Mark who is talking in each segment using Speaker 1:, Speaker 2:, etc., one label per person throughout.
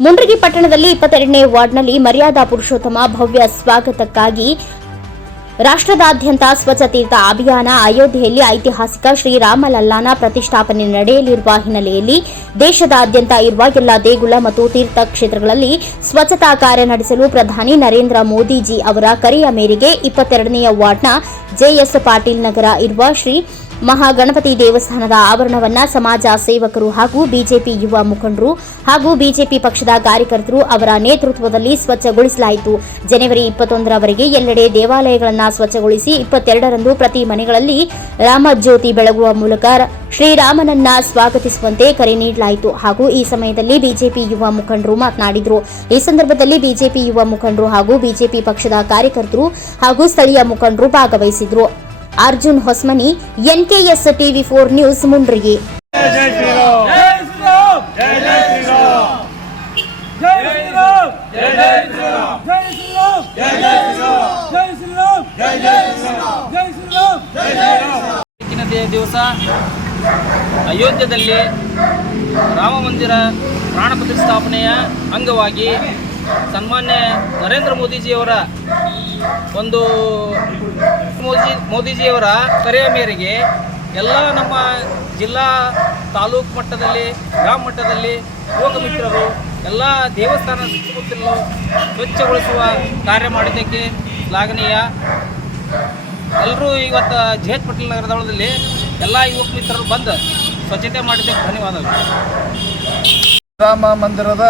Speaker 1: ಮುಂಡ್ರಿಗಿ ಪಟ್ಟಣದಲ್ಲಿ ಇಪ್ಪತ್ತೆರಡನೇ ವಾರ್ಡ್ನಲ್ಲಿ ಮರ್ಯಾದಾ ಪುರುಷೋತ್ತಮ ಭವ್ಯ ಸ್ವಾಗತಕ್ಕಾಗಿ ರಾಷ್ಟ್ರದಾದ್ಯಂತ ಸ್ವಚ್ಛ ತೀರ್ಥ ಅಭಿಯಾನ ಅಯೋಧ್ಯೆಯಲ್ಲಿ ಐತಿಹಾಸಿಕ ಶ್ರೀರಾಮಲಲ್ಲಾನ ಪ್ರತಿಷ್ಠಾಪನೆ ನಡೆಯಲಿರುವ ಹಿನ್ನೆಲೆಯಲ್ಲಿ ದೇಶದಾದ್ಯಂತ ಇರುವ ಎಲ್ಲ ದೇಗುಲ ಮತ್ತು ತೀರ್ಥ ಕ್ಷೇತ್ರಗಳಲ್ಲಿ ಸ್ವಚ್ಛತಾ ಕಾರ್ಯ ನಡೆಸಲು ಪ್ರಧಾನಿ ನರೇಂದ್ರ ಮೋದಿಜಿ ಅವರ ಕರೆಯ ಮೇರೆಗೆ ಇಪ್ಪತ್ತೆರಡನೆಯ ವಾರ್ಡ್ನ ಜೆಎಸ್ ಪಾಟೀಲ್ ನಗರ ಇರುವ ಶ್ರೀ ಮಹಾಗಣಪತಿ ದೇವಸ್ಥಾನದ ಆವರಣವನ್ನ ಸಮಾಜ ಸೇವಕರು ಹಾಗೂ ಬಿಜೆಪಿ ಯುವ ಮುಖಂಡರು ಹಾಗೂ ಬಿಜೆಪಿ ಪಕ್ಷದ ಕಾರ್ಯಕರ್ತರು ಅವರ ನೇತೃತ್ವದಲ್ಲಿ ಸ್ವಚ್ಛಗೊಳಿಸಲಾಯಿತು. ಜನವರಿ ಇಪ್ಪತ್ತೊಂದರವರೆಗೆ ಎಲ್ಲೆಡೆ ದೇವಾಲಯಗಳನ್ನು ಸ್ವಚ್ಛಗೊಳಿಸಿ ಇಪ್ಪತ್ತೆರಡರಂದು ಪ್ರತಿ ಮನೆಗಳಲ್ಲಿ ರಾಮಜ್ಯೋತಿ ಬೆಳಗುವ ಮೂಲಕ ಶ್ರೀರಾಮನನ್ನ ಸ್ವಾಗತಿಸುವಂತೆ ಕರೆ ನೀಡಲಾಯಿತು. ಹಾಗೂ ಈ ಸಮಯದಲ್ಲಿ ಬಿಜೆಪಿ ಯುವ ಮುಖಂಡರು ಮಾತನಾಡಿದರು. ಈ ಸಂದರ್ಭದಲ್ಲಿ ಬಿಜೆಪಿ ಯುವ ಮುಖಂಡರು ಹಾಗೂ ಬಿಜೆಪಿ ಪಕ್ಷದ ಕಾರ್ಯಕರ್ತರು ಹಾಗೂ ಸ್ಥಳೀಯ ಮುಖಂಡರು ಭಾಗವಹಿಸಿದ್ರು. Arjun Hosmani, NKS TV four news Mundrigi
Speaker 2: ದಿವಸ ಅಯೋಧ್ಯದಲ್ಲಿ ರಾಮ ಮಂದಿರ ಪ್ರಾಣ ಪ್ರತಿಷ್ಠಾಪನೆಯ ಅಂಗವಾಗಿ ಸನ್ಮಾನ್ಯ ನರೇಂದ್ರ ಮೋದಿಜಿಯವರ ಒಂದು ಮೋದಿ ಮೋದಿಜಿಯವರ ಕರೆಯ ಮೇರೆಗೆ ಎಲ್ಲ ನಮ್ಮ ಜಿಲ್ಲಾ ತಾಲೂಕು ಮಟ್ಟದಲ್ಲಿ, ಗ್ರಾಮ ಮಟ್ಟದಲ್ಲಿ ಯುವಕ ಮಿತ್ರರು ಎಲ್ಲ ದೇವಸ್ಥಾನ ಸುತ್ತಮುತ್ತಲು ಸ್ವಚ್ಛಗೊಳಿಸುವ ಕಾರ್ಯ ಮಾಡಿದ್ದಕ್ಕೆ ಶ್ಲಾಘನೀಯ. ಎಲ್ಲರೂ ಇವತ್ತು ಜೆ ಎಚ್ ಪಟೇಲ್ ನಗರದೊಳದಲ್ಲಿ ಎಲ್ಲ ಯುವಕ ಮಿತ್ರರು ಬಂದು ಸ್ವಚ್ಛತೆ ಮಾಡಿದ್ದಕ್ಕೆ ಧನ್ಯವಾದಗಳು.
Speaker 3: ರಾಮ ಮಂದಿರದ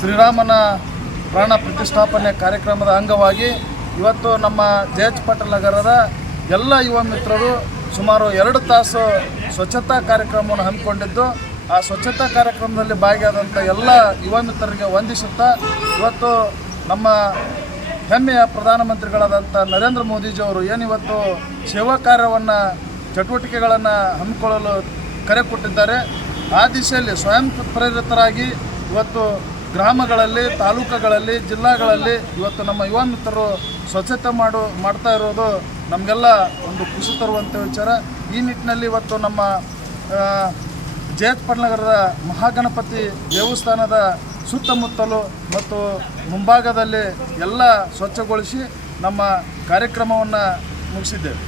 Speaker 3: ಶ್ರೀರಾಮನ ಪ್ರಾಣ ಪ್ರತಿಷ್ಠಾಪನೆ ಕಾರ್ಯಕ್ರಮದ ಅಂಗವಾಗಿ ಇವತ್ತು ನಮ್ಮ ಜೆ ಎಚ್ ಪಟೇಲ್ ನಗರದ ಎಲ್ಲ ಯುವ ಮಿತ್ರರು ಸುಮಾರು ಎರಡು ತಾಸು ಸ್ವಚ್ಛತಾ ಕಾರ್ಯಕ್ರಮವನ್ನು ಹಮ್ಮಿಕೊಂಡಿದ್ದು, ಆ ಸ್ವಚ್ಛತಾ ಕಾರ್ಯಕ್ರಮದಲ್ಲಿ ಭಾಗಿಯಾದಂಥ ಎಲ್ಲ ಯುವ ಮಿತ್ರರಿಗೆ ವಂದಿಸುತ್ತಾ, ಇವತ್ತು ನಮ್ಮ ಹೆಮ್ಮೆಯ ಪ್ರಧಾನಮಂತ್ರಿಗಳಾದಂಥ ನರೇಂದ್ರ ಮೋದಿಜಿಯವರು ಏನಿವತ್ತು ಸೇವಾ ಕಾರ್ಯವನ್ನು, ಚಟುವಟಿಕೆಗಳನ್ನು ಹಮ್ಮಿಕೊಳ್ಳಲು ಕರೆ ಕೊಟ್ಟಿದ್ದಾರೆ. ಆ ದಿಶೆಯಲ್ಲಿ ಸ್ವಯಂ ಪ್ರೇರಿತರಾಗಿ ಇವತ್ತು ಗ್ರಾಮಗಳಲ್ಲಿ, ತಾಲೂಕುಗಳಲ್ಲಿ, ಜಿಲ್ಲಾಗಳಲ್ಲಿ ಇವತ್ತು ನಮ್ಮ ಯುವ ಮಿತ್ರರು ಸ್ವಚ್ಛತೆ ಮಾಡು, ಮಾಡ್ತಾ ಇರೋದು ನಮಗೆಲ್ಲ ಒಂದು ಖುಷಿ ತರುವಂಥ ವಿಚಾರ. ಈ ನಿಟ್ಟಿನಲ್ಲಿ ಇವತ್ತು ನಮ್ಮ ಜೆ ನಗರದ ಮಹಾಗಣಪತಿ ದೇವಸ್ಥಾನದ ಸುತ್ತಮುತ್ತಲು ಮತ್ತು ಮುಂಭಾಗದಲ್ಲಿ ಎಲ್ಲ ಸ್ವಚ್ಛಗೊಳಿಸಿ ನಮ್ಮ ಕಾರ್ಯಕ್ರಮವನ್ನು ಮುಗಿಸಿದ್ದೇವೆ.